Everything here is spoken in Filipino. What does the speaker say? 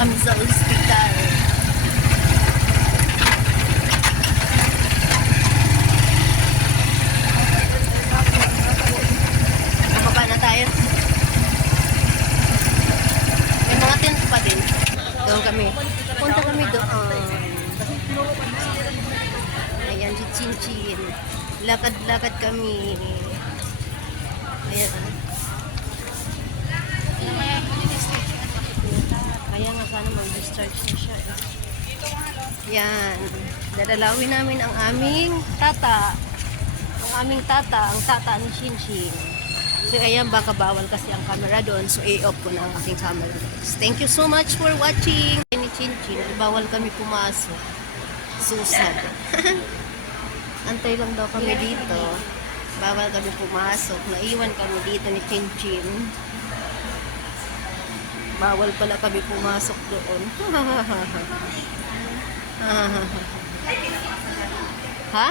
kami sa ospital. Bababa na tayo. May mga tent pa din. Doon kami. Punta kami doon. Ayan si Chinchin. Lakad-lakad kami. Ayan. Kaya nga sana mag-discharge na siya. Yan. Dadalawin namin ang aming tata. Ang tata ni Chinchin. So ayan, baka bawal kasi ang camera doon. So i-off ko na ang aking camera. Thank you so much for watching. Ni Chinchin, bawal kami pumasok. Susad. Antay lang daw kami dito. Bawal kami pumasok. Naiwan kami dito ni Chinchin. Bawal pala kami pumasok doon. Ha?